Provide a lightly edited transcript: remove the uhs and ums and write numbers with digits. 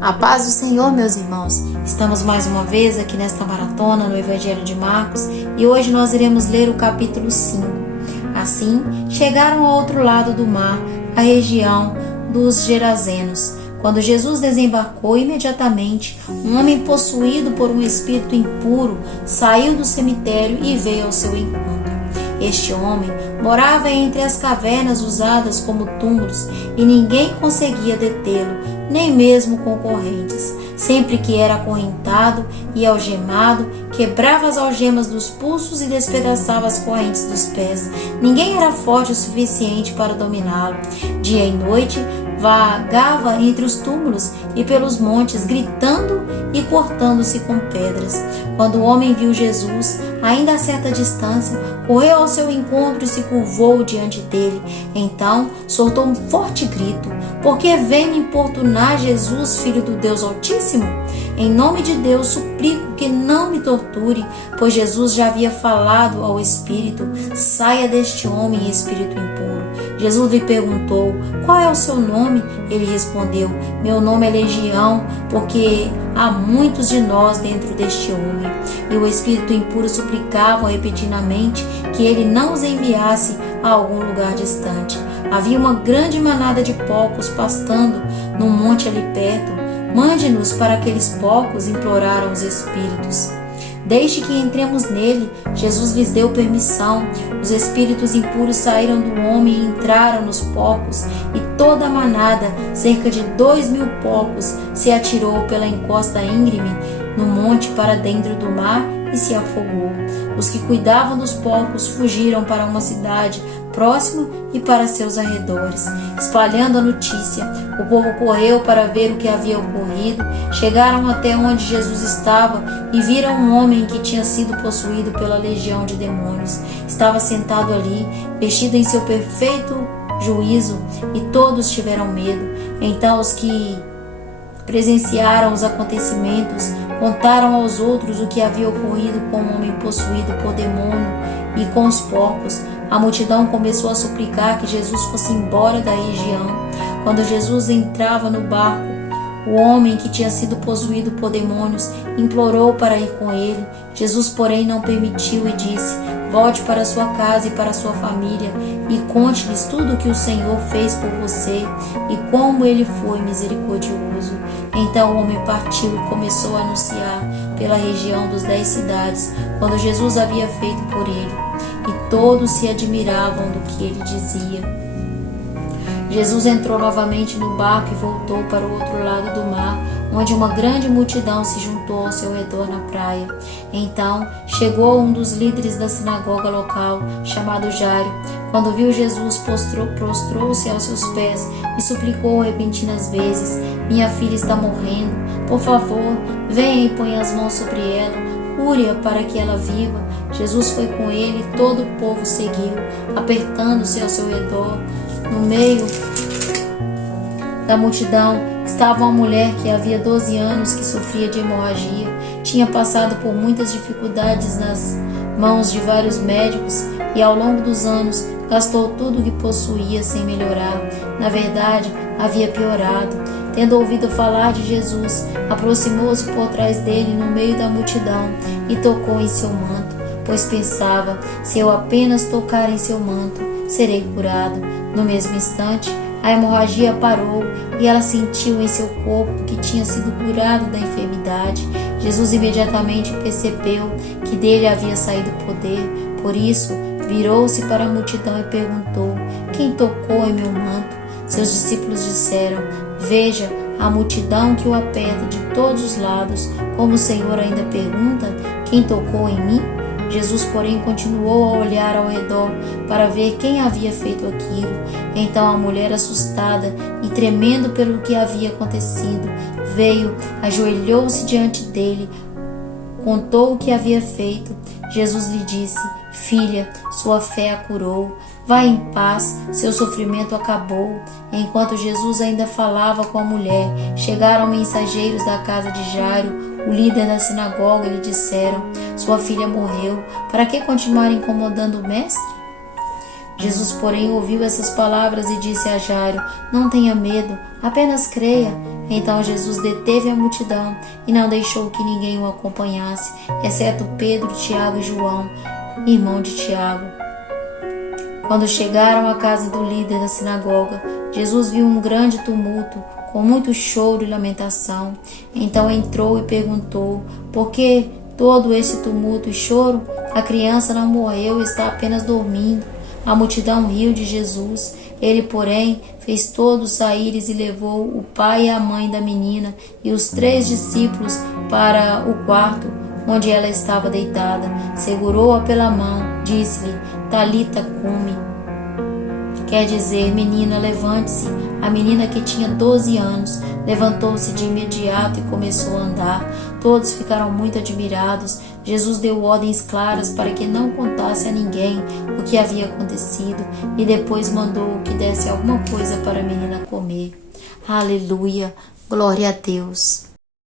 A paz do Senhor, meus irmãos. Estamos mais uma vez aqui nesta maratona no Evangelho de Marcos e hoje nós iremos ler o capítulo 5. Assim, chegaram ao outro lado do mar, a região dos Gerazenos. Quando Jesus desembarcou, imediatamente, um homem possuído por um espírito impuro saiu do cemitério e veio ao seu encontro. Este homem morava entre as cavernas usadas como túmulos e ninguém conseguia detê-lo, nem mesmo concorrentes. Sempre que era acorrentado e algemado, quebrava as algemas dos pulsos e despedaçava as correntes dos pés. Ninguém era forte o suficiente para dominá-lo. Dia e noite, vagava entre os túmulos e pelos montes, gritando e cortando-se com pedras. Quando o homem viu Jesus, ainda a certa distância, correu ao seu encontro e se curvou diante dele. Então soltou um forte grito: "Por que vem me importunar, Jesus, Filho do Deus Altíssimo? Em nome de Deus, suplico que não me torture", pois Jesus já havia falado ao espírito: "Saia deste homem, espírito impuro". Jesus lhe perguntou: "Qual é o seu nome?" Ele respondeu: "Meu nome é Legião, porque há muitos de nós dentro deste homem". E o espírito impuro suplicava repetidamente que ele não os enviasse a algum lugar distante. Havia uma grande manada de porcos pastando num monte ali perto. "Mande-nos para aqueles porcos", imploraram os espíritos. "Deixe que entremos nele", Jesus lhes deu permissão. Os espíritos impuros saíram do homem e entraram nos porcos, e toda a manada, cerca de 2.000 porcos, se atirou pela encosta íngreme no monte para dentro do mar e se afogou. Os que cuidavam dos porcos fugiram para uma cidade próxima e para seus arredores, espalhando a notícia. O povo correu para ver o que havia ocorrido. Chegaram até onde Jesus estava e viram um homem que tinha sido possuído pela legião de demônios. Estava sentado ali, vestido em seu perfeito juízo, e todos tiveram medo. Então os que presenciaram os acontecimentos contaram aos outros o que havia ocorrido com o homem possuído por demônio e com os porcos. A multidão começou a suplicar que Jesus fosse embora da região. Quando Jesus entrava no barco, o homem que tinha sido possuído por demônios implorou para ir com ele. Jesus, porém, não permitiu e disse: "Volte para sua casa e para sua família e conte-lhes tudo o que o Senhor fez por você e como ele foi misericordioso". Então o homem partiu e começou a anunciar pela região dos 10 cidades quando Jesus havia feito por ele, e todos se admiravam do que ele dizia. Jesus entrou novamente no barco e voltou para o outro lado do mar, onde uma grande multidão se juntou ao seu redor na praia. Então chegou um dos líderes da sinagoga local, chamado Jairo. Quando viu Jesus, prostrou-se aos seus pés e suplicou repentinas vezes: "Minha filha está morrendo. Por favor, venha e ponha as mãos sobre ela. Cure-a para que ela viva". Jesus foi com ele e todo o povo seguiu, apertando-se ao seu redor. No meio da multidão estava uma mulher que havia 12 anos que sofria de hemorragia. Tinha passado por muitas dificuldades nas mãos de vários médicos e ao longo dos anos gastou tudo o que possuía sem melhorar. Na verdade, havia piorado. Tendo ouvido falar de Jesus, aproximou-se por trás dele no meio da multidão e tocou em seu manto, pois pensava: "Se eu apenas tocar em seu manto, serei curado". No mesmo instante, a hemorragia parou e ela sentiu em seu corpo que tinha sido curado da enfermidade. Jesus imediatamente percebeu que dele havia saído poder. Por isso, virou-se para a multidão e perguntou: "Quem tocou em meu manto?". Seus discípulos disseram: "Veja a multidão que o aperta de todos os lados. Como o Senhor ainda pergunta: 'Quem tocou em mim?'". Jesus, porém, continuou a olhar ao redor para ver quem havia feito aquilo. Então a mulher, assustada e tremendo pelo que havia acontecido, veio, ajoelhou-se diante dele, contou o que havia feito. Jesus lhe disse: "Filha, sua fé a curou. Vá em paz, seu sofrimento acabou". Enquanto Jesus ainda falava com a mulher, chegaram mensageiros da casa de Jairo, o líder da sinagoga, e lhe disseram: "Sua filha morreu. Para que continuar incomodando o mestre?". Jesus, porém, ouviu essas palavras e disse a Jairo: "Não tenha medo, apenas creia". Então Jesus deteve a multidão e não deixou que ninguém o acompanhasse, exceto Pedro, Tiago e João, irmão de Tiago. Quando chegaram à casa do líder da sinagoga, Jesus viu um grande tumulto, com muito choro e lamentação. Então entrou e perguntou: por que todo esse tumulto e choro? A criança não morreu, está apenas dormindo. A multidão riu de Jesus. Ele, porém, fez todos saírem e levou o pai e a mãe da menina e os 3 discípulos para o quarto onde ela estava deitada. Segurou-a pela mão, disse-lhe: Talita cumi. Quer dizer, menina, levante-se. A menina, que tinha 12 anos, levantou-se de imediato e começou a andar. Todos ficaram muito admirados. Jesus deu ordens claras para que não contasse a ninguém o que havia acontecido e depois mandou que desse alguma coisa para a menina comer. Aleluia! Glória a Deus!